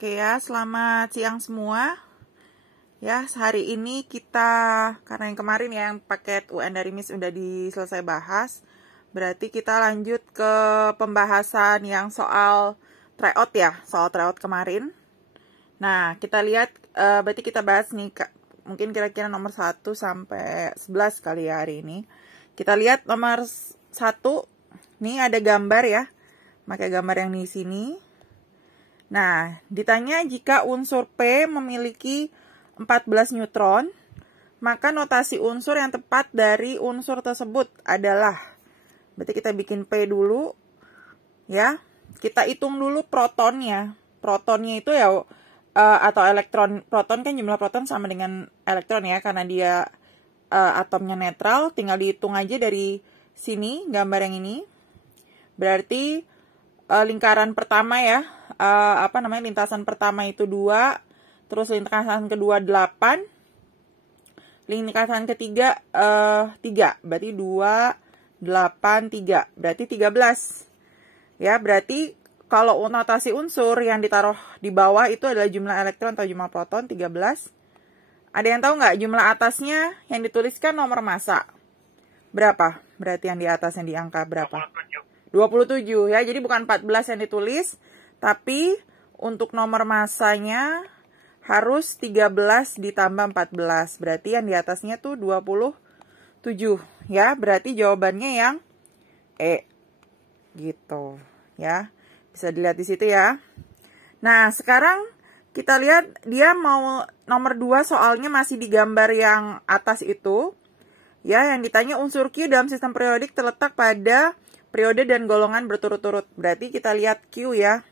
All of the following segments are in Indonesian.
Oke ya, selamat siang semua. Ya, hari ini kita, karena yang kemarin ya, yang paket UN dari Miss udah selesai bahas, berarti kita lanjut ke pembahasan yang soal tryout ya, soal tryout kemarin. Nah, kita lihat, berarti kita bahas nih, mungkin kira-kira nomor 1 sampai 11 kali ya hari ini. Kita lihat nomor 1, nih ada gambar ya, pakai gambar yang di sini. Nah, ditanya jika unsur P memiliki 14 neutron, maka notasi unsur yang tepat dari unsur tersebut adalah, berarti kita bikin P dulu, ya. Kita hitung dulu protonnya. Protonnya itu ya, atau elektron. Proton kan jumlah proton sama dengan elektron ya, karena dia atomnya netral. Tinggal dihitung aja dari sini, gambar yang ini. Berarti lingkaran pertama ya, lintasan pertama itu 2, terus lintasan kedua 8, lintasan ketiga 3, berarti 2, 8, 3, berarti 13. Ya, berarti kalau notasi unsur yang ditaruh di bawah itu adalah jumlah elektron atau jumlah proton 13. Ada yang tahu nggak jumlah atasnya yang dituliskan nomor massa? Berapa? Berarti yang di atasnya di angka berapa? 27 ya, jadi bukan 14 yang ditulis, tapi untuk nomor massanya harus 13 ditambah 14. Berarti yang di atasnya tuh 27 ya, berarti jawabannya yang E. Gitu ya. Bisa dilihat di situ ya. Nah, sekarang kita lihat dia mau nomor 2 soalnya masih di gambar yang atas itu. Ya, yang ditanya unsur Q dalam sistem periodik terletak pada periode dan golongan berturut-turut. Berarti kita lihat Q ya.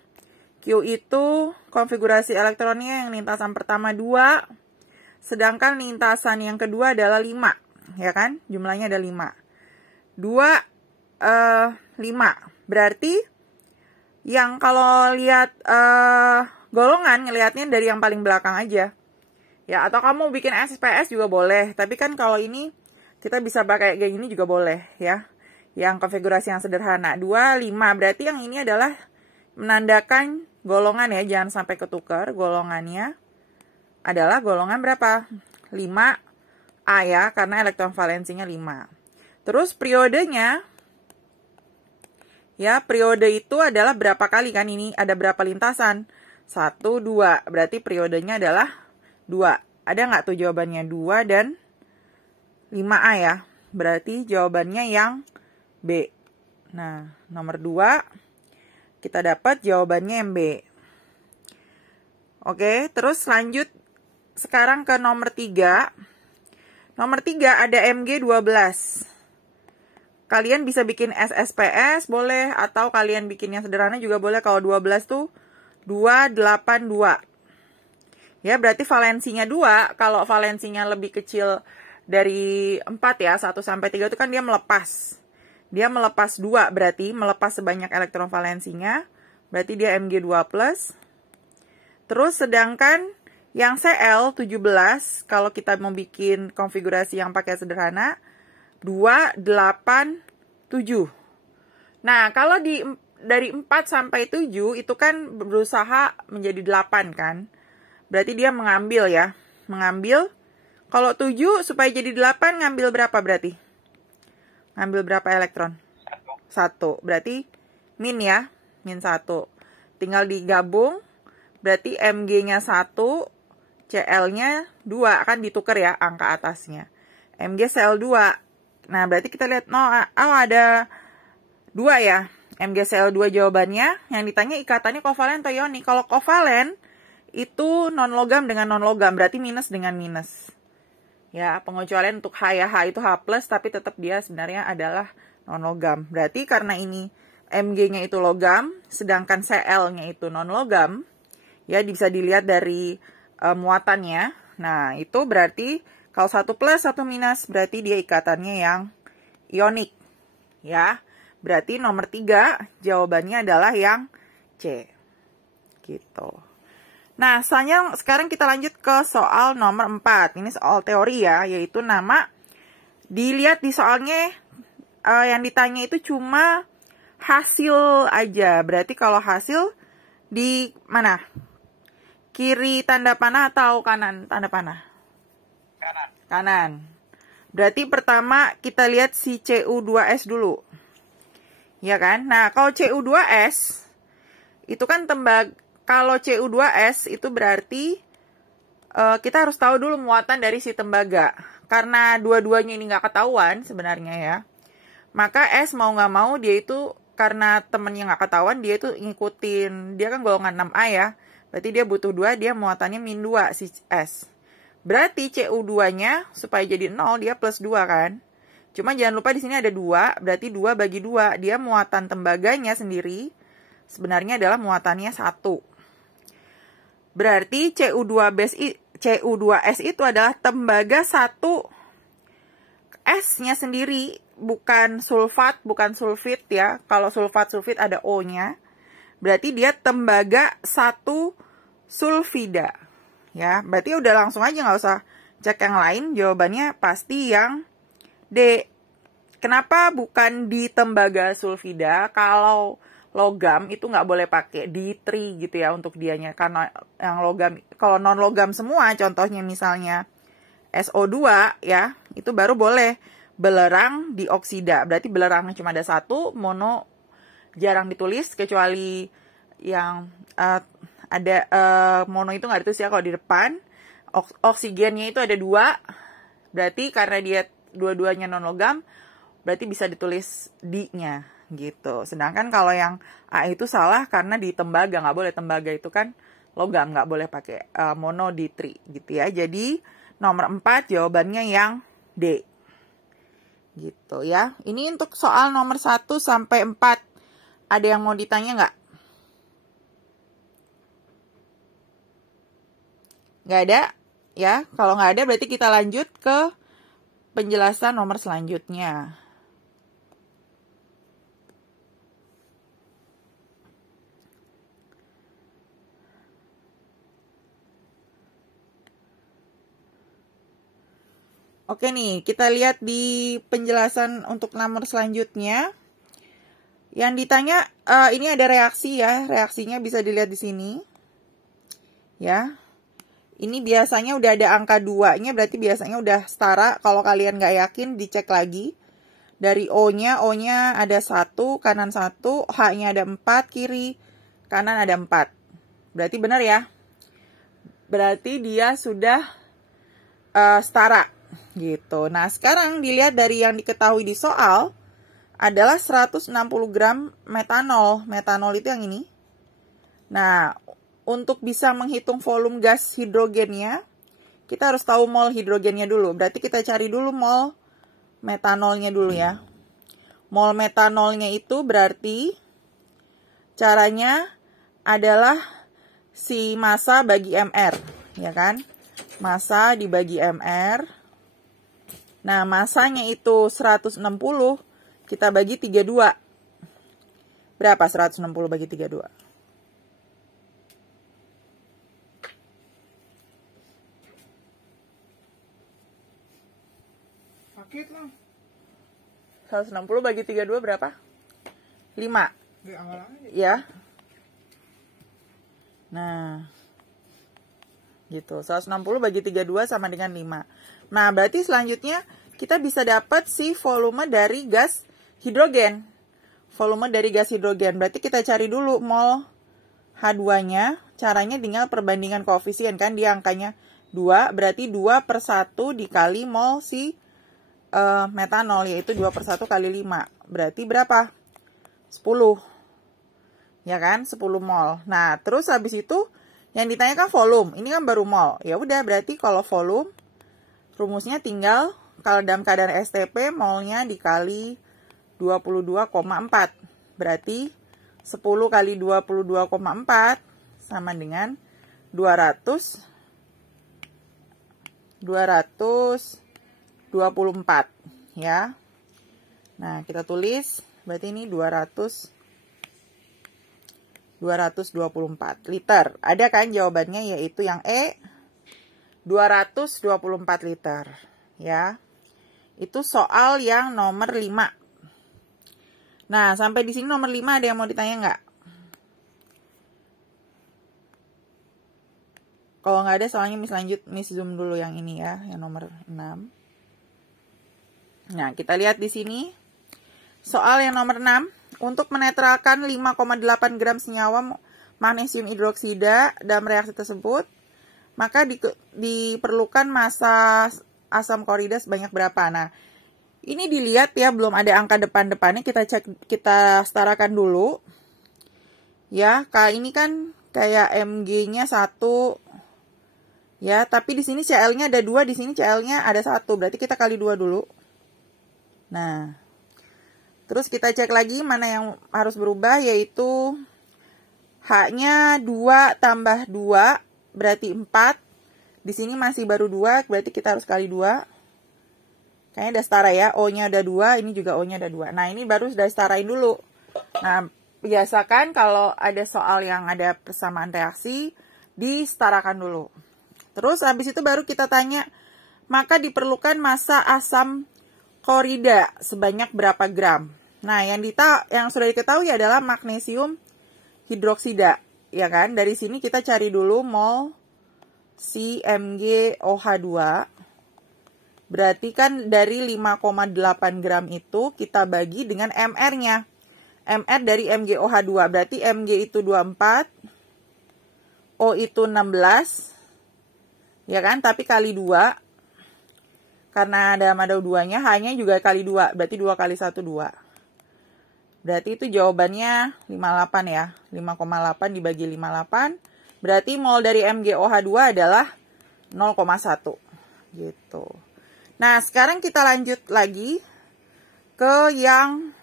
Q itu konfigurasi elektronnya yang lintasan pertama 2, sedangkan lintasan yang kedua adalah 5, ya kan? Jumlahnya ada 5. 2, 5. Berarti yang kalau lihat golongan, ngelihatnya dari yang paling belakang aja. Ya, atau kamu bikin SPSS juga boleh. Tapi kan kalau ini kita bisa pakai kayak gini juga boleh ya. Yang konfigurasi yang sederhana. 2, 5. Berarti yang ini adalah menandakan golongan ya. Jangan sampai ketukar. Golongannya adalah golongan berapa? 5A ya. Karena elektron valensinya 5. Terus periodenya. Ya, periode itu adalah berapa kali kan? Ini ada berapa lintasan? 1, 2. Berarti periodenya adalah 2. Ada nggak tuh jawabannya? 2 dan 5A ya. Berarti jawabannya yang B. Nah, nomor 2 kita dapat jawabannya yang B. Oke, terus lanjut sekarang ke nomor 3. Nomor 3 ada MG12. Kalian bisa bikin SSPS boleh, atau kalian bikin yang sederhana juga boleh. Kalau 12 tuh 282. Ya, berarti valensinya 2. Kalau valensinya lebih kecil dari 4 ya, 1 sampai 3 itu kan dia melepas. Dia melepas 2, berarti melepas sebanyak elektron valensinya. Berarti dia Mg2+. Terus sedangkan yang Cl 17, kalau kita mau bikin konfigurasi yang pakai sederhana, 2, 8, 7. Nah, kalau dari 4 sampai 7 itu kan berusaha menjadi 8 kan. Berarti dia mengambil ya. Mengambil, kalau 7 supaya jadi 8 ngambil berapa berarti? Ngambil berapa elektron? 1. Berarti min ya. Min 1. Tinggal digabung. Berarti Mg-nya 1. Cl-nya 2. Kan ditukar ya angka atasnya. Mg Cl 2. Nah, berarti kita lihat. Ada 2 ya. Mg Cl 2 jawabannya. Yang ditanya ikatannya kovalen atau ionik. Kalau kovalen itu non-logam dengan non-logam. Berarti minus dengan minus. Ya, pengecualian untuk H ya, H itu H+, tapi tetap dia sebenarnya adalah non-logam. Berarti karena ini Mg-nya itu logam, sedangkan Cl-nya itu non-logam, ya bisa dilihat dari muatannya. Nah, itu berarti kalau 1+, 1-, berarti dia ikatannya yang ionik. Ya, berarti nomor 3 jawabannya adalah yang C. Gitu. Nah, sekarang kita lanjut ke soal nomor 4. Ini soal teori ya, yaitu nama. Dilihat di soalnya yang ditanya itu cuma hasil aja. Berarti kalau hasil di mana? Kiri tanda panah atau kanan tanda panah? Kanan. Kanan. Berarti pertama kita lihat si Cu2S dulu. Ya kan? Nah, kalau Cu2S itu kan kalau Cu2S itu berarti kita harus tahu dulu muatan dari si tembaga. Karena dua-duanya ini nggak ketahuan sebenarnya ya. Maka S mau nggak mau dia itu karena temennya nggak ketahuan, dia itu ngikutin, dia kan golongan 6A ya. Berarti dia butuh 2, dia muatannya min 2 si S. Berarti Cu2-nya supaya jadi 0 dia plus 2 kan. Cuma jangan lupa di sini ada 2, berarti 2 bagi 2. Dia muatan tembaganya sendiri sebenarnya adalah muatannya 1. Berarti Cu2S itu adalah tembaga 1 S-nya sendiri, bukan sulfat, bukan sulfit ya. Kalau sulfat ada O-nya. Berarti dia tembaga 1 sulfida. Ya, berarti udah langsung aja nggak usah cek yang lain, jawabannya pasti yang D. Kenapa bukan di tembaga sulfida? Kalau logam itu nggak boleh pakai D3 gitu ya untuk dianya, karena yang logam, kalau non logam semua, contohnya misalnya SO2 ya, itu baru boleh belerang dioksida. Berarti belerangnya cuma ada 1, mono jarang ditulis, kecuali yang ada mono itu nggak ditulis ya kalau di depan. Oksigennya itu ada 2, berarti karena dia dua-duanya non logam, berarti bisa ditulis D-nya gitu. Sedangkan kalau yang A itu salah karena di tembaga, nggak boleh, tembaga itu kan logam, nggak boleh pakai mono D3 gitu ya. Jadi nomor 4 jawabannya yang D. Gitu ya. Ini untuk soal nomor 1 sampai 4. Ada yang mau ditanya nggak? Nggak ada? Ya, kalau nggak ada berarti kita lanjut ke penjelasan nomor selanjutnya. Oke nih, kita lihat di penjelasan untuk nomor selanjutnya. Yang ditanya, ini ada reaksi ya. Reaksinya bisa dilihat di sini. Ya. Ini biasanya udah ada angka 2-nya, berarti biasanya udah setara. Kalau kalian nggak yakin, dicek lagi. Dari O-nya ada 1, kanan 1, H-nya ada 4, kiri, kanan ada 4. Berarti benar ya. Berarti dia sudah setara. Gitu. Nah, sekarang dilihat dari yang diketahui di soal adalah 160 gram metanol. Metanol itu yang ini. Nah, untuk bisa menghitung volume gas hidrogennya, kita harus tahu mol hidrogennya dulu. Berarti kita cari dulu mol metanolnya dulu ya. Mol metanolnya itu berarti caranya adalah si massa bagi MR, ya kan? Massa dibagi MR. Nah, masanya itu 160, kita bagi 32. Berapa 160 bagi 32? Sakit lah. 160 bagi 32 berapa? 5. Ya. Nah, gitu. 160 bagi 32 sama dengan 5. Nah, berarti selanjutnya kita bisa dapat si volume dari gas hidrogen. Volume dari gas hidrogen. Berarti kita cari dulu mol H2-nya. Caranya tinggal perbandingan koefisien kan. Dia angkanya 2. Berarti 2/1 dikali mol si metanol. Yaitu 2/1 kali 5. Berarti berapa? 10. Ya kan? 10 mol. Nah, terus habis itu yang ditanyakan volume. Ini kan baru mol. Ya udah, berarti kalau volume rumusnya tinggal, kalau dalam keadaan STP, molnya dikali 22,4. Berarti 10 kali 22,4 sama dengan 224. Ya. Nah, kita tulis, berarti ini 224 liter. Ada kan jawabannya, yaitu yang E, 224 liter. Ya. Itu soal yang nomor 5. Nah, sampai di sini nomor 5 ada yang mau ditanya nggak? Kalau nggak ada soalnya Miss zoom dulu yang ini ya, yang nomor 6. Nah, kita lihat di sini. Soal yang nomor 6, untuk menetralkan 5,8 gram senyawa magnesium hidroksida dalam reaksi tersebut, maka diperlukan massa asam klorida sebanyak berapa? Nah, ini dilihat ya, belum ada angka depan-depannya, kita setarakan dulu. Ya, ini kan kayak Mg-nya 1. Ya, tapi di sini Cl-nya ada 2, di sini Cl-nya ada 1. Berarti kita kali 2 dulu. Nah, terus kita cek lagi mana yang harus berubah, yaitu H-nya 2 tambah 2, berarti 4. Di sini masih baru 2, berarti kita harus kali 2. Kayaknya udah setara ya, O-nya ada 2, ini juga O-nya ada 2. Nah, ini baru sudah setarain dulu. Nah, biasakan kalau ada soal yang ada persamaan reaksi, disetarakan dulu. Terus habis itu baru kita tanya, maka diperlukan massa asam klorida sebanyak berapa gram? Nah, yang sudah diketahui adalah magnesium hidroksida, ya kan? Dari sini kita cari dulu mol CmgOH2. Berarti kan dari 5,8 gram itu kita bagi dengan MR-nya. MR dari MgOH2, berarti Mg itu 24, O itu 16, ya kan? Tapi kali 2, karena ada 2-nya, H-nya juga kali 2, berarti 2 kali 1, 2. Berarti itu jawabannya 58 ya, 5,8 dibagi 58, berarti mol dari MgOH2 adalah 0,1, gitu. Nah, sekarang kita lanjut lagi ke yang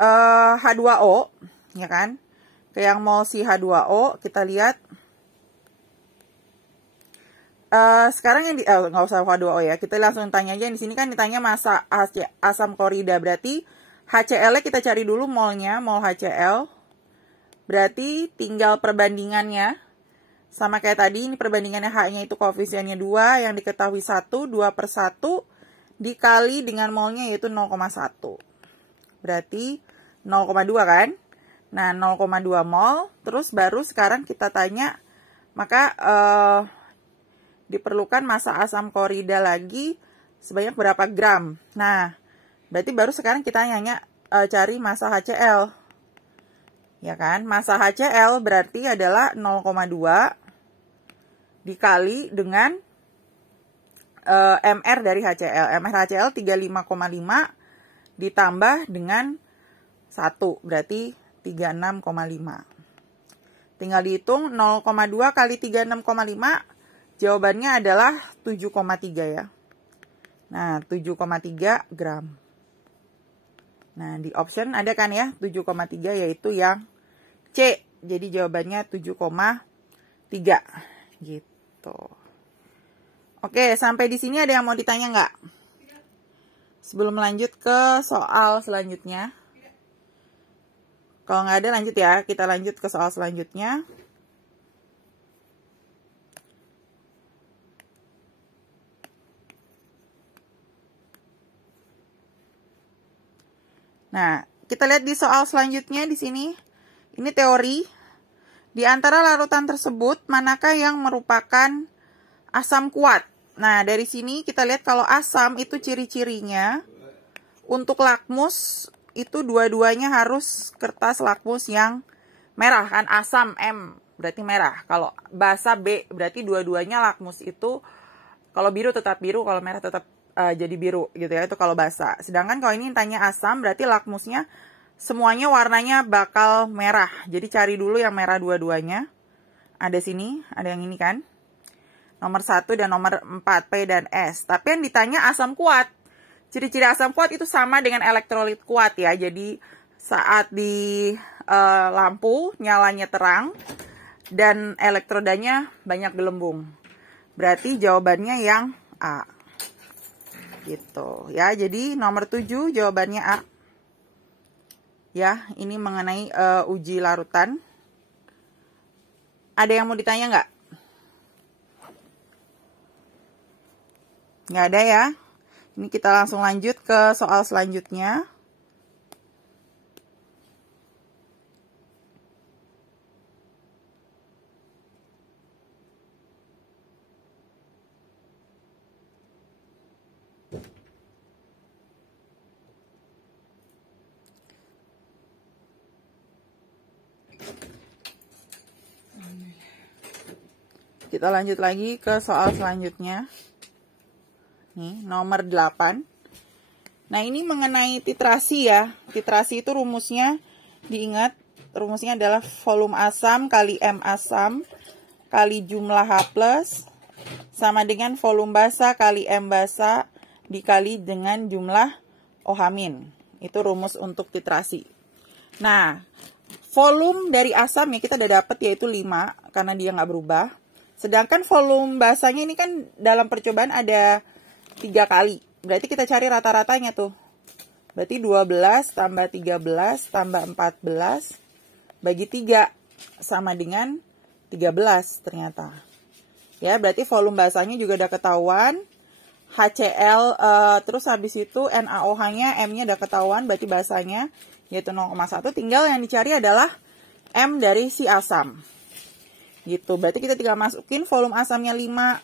H2O, ya kan? Ke yang mol si H2O, kita lihat. Sekarang yang nggak usah H2O ya, kita langsung tanya aja. Di sini kan ditanya massa asam klorida, berarti HCl-nya kita cari dulu molnya, mol HCl. Berarti tinggal perbandingannya. Sama kayak tadi, ini perbandingannya H-nya itu koefisiennya 2, yang diketahui 1, 2/1, dikali dengan molnya yaitu 0,1. Berarti 0,2 kan? Nah, 0,2 mol. Terus baru sekarang kita tanya, maka diperlukan massa asam klorida lagi sebanyak berapa gram. Nah, berarti baru sekarang kita cari massa HCl. Ya kan? Massa HCl berarti adalah 0,2 dikali dengan MR dari HCl. MR HCl 35,5 ditambah dengan 1, berarti 36,5. Tinggal dihitung 0,2 kali 36,5, jawabannya adalah 7,3 ya. Nah, 7,3 gram. Nah, di option ada kan ya, 7,3 yaitu yang C. Jadi jawabannya 7,3 gitu. Oke, sampai di sini ada yang mau ditanya nggak? Sebelum lanjut ke soal selanjutnya. Kalau nggak ada lanjut ya, kita lanjut ke soal selanjutnya. Nah, kita lihat di soal selanjutnya di sini. Ini teori. Di antara larutan tersebut, manakah yang merupakan asam kuat? Nah, dari sini kita lihat kalau asam itu ciri-cirinya. Untuk lakmus, itu dua-duanya harus kertas lakmus yang merah. Kan asam M, berarti merah. Kalau basa B, berarti dua-duanya lakmus itu, kalau biru tetap biru, kalau merah tetap jadi biru gitu ya, itu kalau basa. Sedangkan kalau ini tanya asam, berarti lakmusnya semuanya warnanya bakal merah. Jadi cari dulu yang merah dua-duanya. Ada sini, ada yang ini kan. Nomor 1 dan nomor 4, P dan S. Tapi yang ditanya asam kuat. Ciri-ciri asam kuat itu sama dengan elektrolit kuat ya. Jadi saat di lampu nyalanya terang dan elektrodanya banyak gelembung. Berarti jawabannya yang A. Gitu ya. Jadi nomor 7 jawabannya A. Ya, ini mengenai uji larutan. Ada yang mau ditanya nggak? Nggak ada ya. Ini kita langsung lanjut ke soal selanjutnya. kita lanjut lagi ke soal selanjutnya. Nih, nomor 8. Nah, ini mengenai titrasi ya. Titrasi itu rumusnya, diingat, rumusnya adalah volume asam kali M asam kali jumlah H plus sama dengan volume basa kali M basa dikali dengan jumlah OH min. Itu rumus untuk titrasi. Nah, volume dari asam ya kita udah dapet yaitu 5 karena dia nggak berubah. Sedangkan volume basanya ini kan dalam percobaan ada 3 kali. Berarti kita cari rata-ratanya tuh. Berarti 12 tambah 13 tambah 14 bagi 3 sama dengan 13 ternyata. Ya, berarti volume basanya juga udah ketahuan. HCl, terus habis itu NaOH-nya, M-nya udah ketahuan, berarti basanya yaitu 0,1. Tinggal yang dicari adalah M dari si asam. Gitu, berarti kita tinggal masukin volume asamnya 5.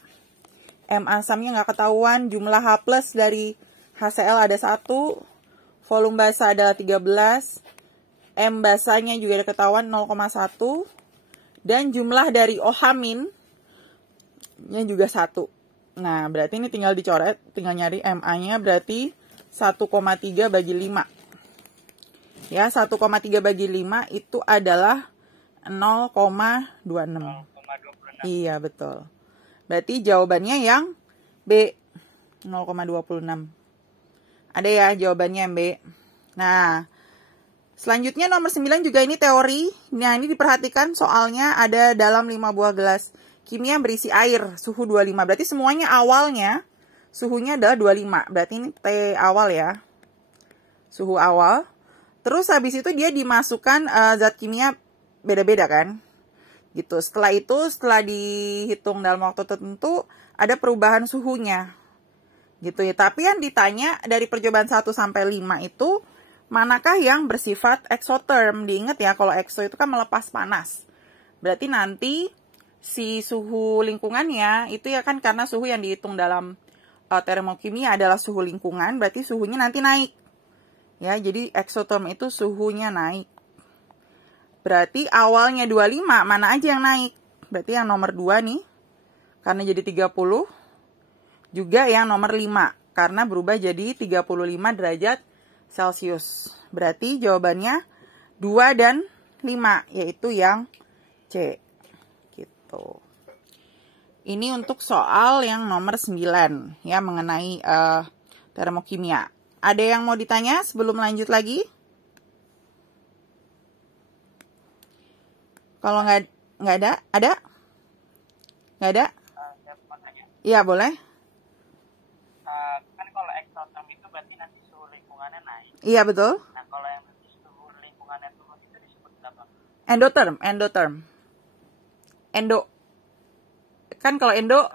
M asamnya nggak ketahuan, jumlah H plus dari HCl ada 1, volume basa adalah 13, M basanya juga ada ketahuan 0,1, dan jumlah dari OH min nya juga 1. Nah, berarti ini tinggal dicoret, tinggal nyari MA-nya berarti 1,3 bagi 5. Ya, 1,3 bagi 5 itu adalah 0,26. Iya, betul. Berarti jawabannya yang B, 0,26. Ada ya jawabannya yang B. Nah, selanjutnya nomor 9 juga ini teori. Nah, ini diperhatikan soalnya ada dalam 5 buah gelas kimia berisi air, suhu 25. Berarti semuanya awalnya suhunya adalah 25. Berarti ini T awal ya. Suhu awal. Terus habis itu dia dimasukkan zat kimia beda-beda kan. Gitu. Setelah itu, setelah dihitung dalam waktu tertentu, ada perubahan suhunya. Gitu ya. Tapi yang ditanya dari percobaan 1 sampai 5 itu, manakah yang bersifat exotherm? Diingat ya, kalau exo itu kan melepas panas. Berarti nanti si suhu lingkungannya, itu ya kan karena suhu yang dihitung dalam termokimia adalah suhu lingkungan, berarti suhunya nanti naik. Ya, jadi exotherm itu suhunya naik. Berarti awalnya 25, mana aja yang naik? Berarti yang nomor 2 nih, karena jadi 30. Juga yang nomor 5, karena berubah jadi 35 derajat Celcius. Berarti jawabannya 2 dan 5, yaitu yang C. Gitu. Ini untuk soal yang nomor 9, ya, mengenai termokimia. Ada yang mau ditanya sebelum lanjut lagi? Kalau nggak ada? Ada? Nggak ada? Iya, boleh. Kan kalau exotherm itu berarti nanti suhu lingkungannya naik. Iya, betul. Nah, kalau yang nanti suhu lingkungannya turun itu disebut apa? Endotherm. Endo. Kan kalau endo,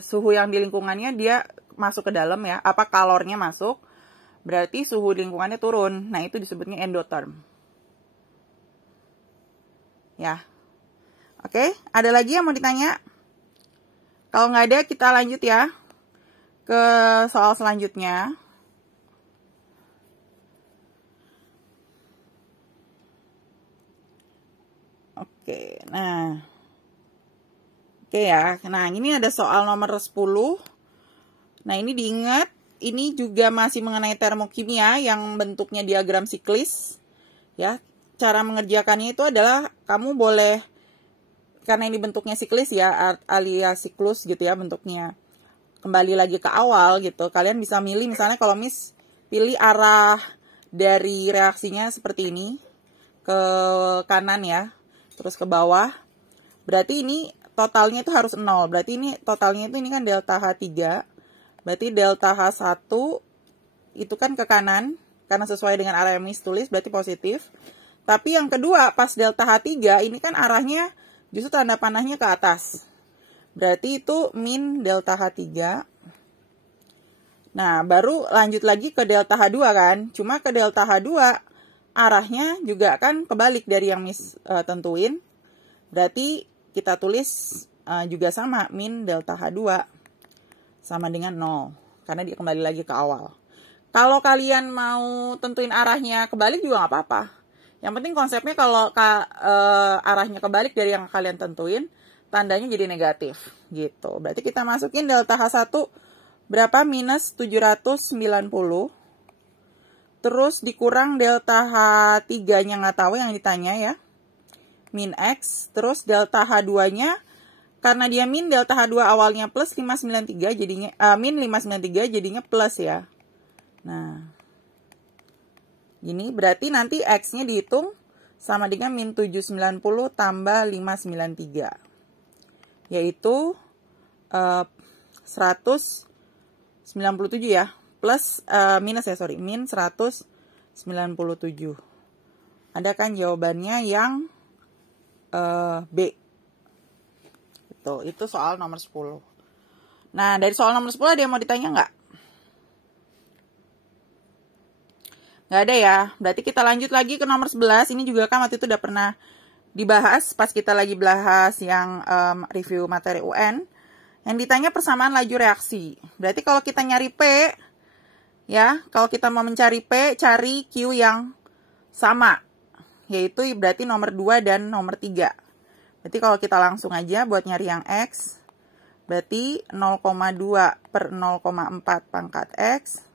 suhu yang di lingkungannya dia masuk ke dalam ya. Apa kalornya masuk. Berarti suhu lingkungannya turun. Nah, itu disebutnya endotherm. Ya. Oke, ada lagi yang mau ditanya? Kalau nggak ada, kita lanjut ya ke soal selanjutnya. Oke, nah. Oke ya, nah ini ada soal nomor 10. Nah, ini diingat, ini juga masih mengenai termokimia yang bentuknya diagram siklis. Ya, cara mengerjakannya itu adalah kamu boleh, karena ini bentuknya siklis ya, alias siklus gitu ya bentuknya. Kembali lagi ke awal gitu. Kalian bisa milih, misalnya kalau Miss pilih arah dari reaksinya seperti ini. Ke kanan ya. Terus ke bawah. Berarti ini totalnya itu harus 0. Berarti ini totalnya itu ini kan delta H3. Berarti delta H1 itu kan ke kanan. Karena sesuai dengan arah yang Miss tulis, berarti positif. Tapi yang kedua, pas delta H3, ini kan arahnya justru tanda panahnya ke atas. Berarti itu min delta H3. Nah, baru lanjut lagi ke delta H2 kan. Cuma ke delta H2, arahnya juga kan kebalik dari yang Miss tentuin. Berarti kita tulis juga sama, min delta H2. Sama dengan 0. Karena dia kembali lagi ke awal. Kalau kalian mau tentuin arahnya kebalik juga nggak apa-apa. Yang penting konsepnya kalau arahnya kebalik dari yang kalian tentuin, tandanya jadi negatif gitu. Berarti kita masukin delta H1 berapa? Minus 790. Terus dikurang delta H3-nya nggak tahu yang ditanya ya. Min X. Terus delta H2-nya, karena dia min, delta H2 awalnya plus 593 jadinya, min 593 jadinya plus ya. Nah, ini berarti nanti X-nya dihitung sama dengan min 790 tambah 593. Yaitu 197 ya. Plus, minus ya, sorry. Min 197. Ada kan jawabannya yang B. Itu soal nomor 10. Nah, dari soal nomor 10 ada yang mau ditanya nggak? Nggak ada ya. Berarti kita lanjut lagi ke nomor 11. Ini juga kan waktu itu udah pernah dibahas pas kita lagi bahas yang review materi UN. Yang ditanya persamaan laju reaksi. Berarti kalau kita nyari P, ya, kalau kita mau mencari P, cari Q yang sama. Yaitu berarti nomor 2 dan nomor 3. Berarti kalau kita langsung aja buat nyari yang X, berarti 0,2 per 0,4 pangkat X,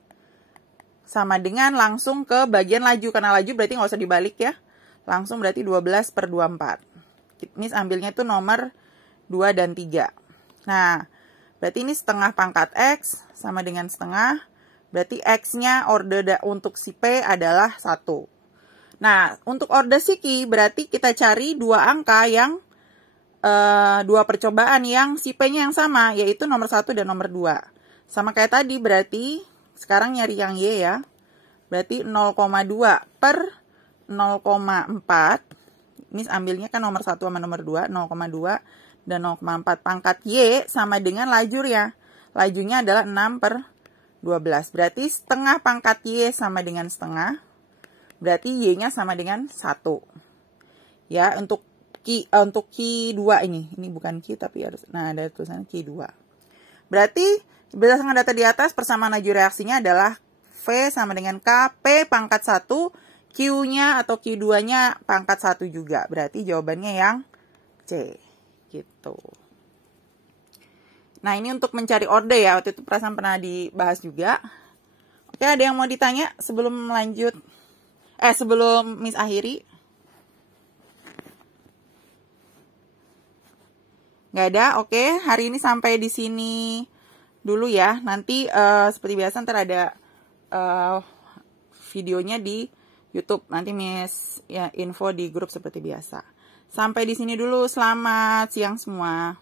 sama dengan langsung ke bagian laju. Karena laju berarti nggak usah dibalik ya. Langsung berarti 12 per 24. Ini ambilnya itu nomor 2 dan 3. Nah, berarti ini setengah pangkat X sama dengan setengah. Berarti X-nya order untuk si P adalah 1. Nah, untuk order si Q berarti kita cari dua angka yang, dua percobaan yang si P-nya yang sama, yaitu nomor 1 dan nomor 2. Sama kayak tadi, berarti sekarang nyari yang Y ya. Berarti 0,2 per 0,4. Ini ambilnya kan nomor 1 sama nomor 2, 0,2 dan 0,4 pangkat Y sama dengan lajur ya. Lajunya adalah 6 per 12. Berarti setengah pangkat Y sama dengan setengah. Berarti Y-nya sama dengan 1. Ya, untuk Q2 ini bukan Q tapi harus, nah ada tulisan Q2. Berarti berdasarkan data di atas persamaan laju reaksinya adalah V sama dengan K, P pangkat 1, Q-nya atau Q2-nya pangkat 1 juga. Berarti jawabannya yang C. Gitu. Nah, ini untuk mencari order ya. Waktu itu perasaan pernah dibahas juga. Oke, ada yang mau ditanya sebelum lanjut? Sebelum Miss akhiri? Nggak ada? Oke, hari ini sampai di sini dulu ya. Nanti seperti biasa ntar ada videonya di YouTube. Nanti Miss ya info di grup seperti biasa. Sampai di sini dulu. Selamat siang semua.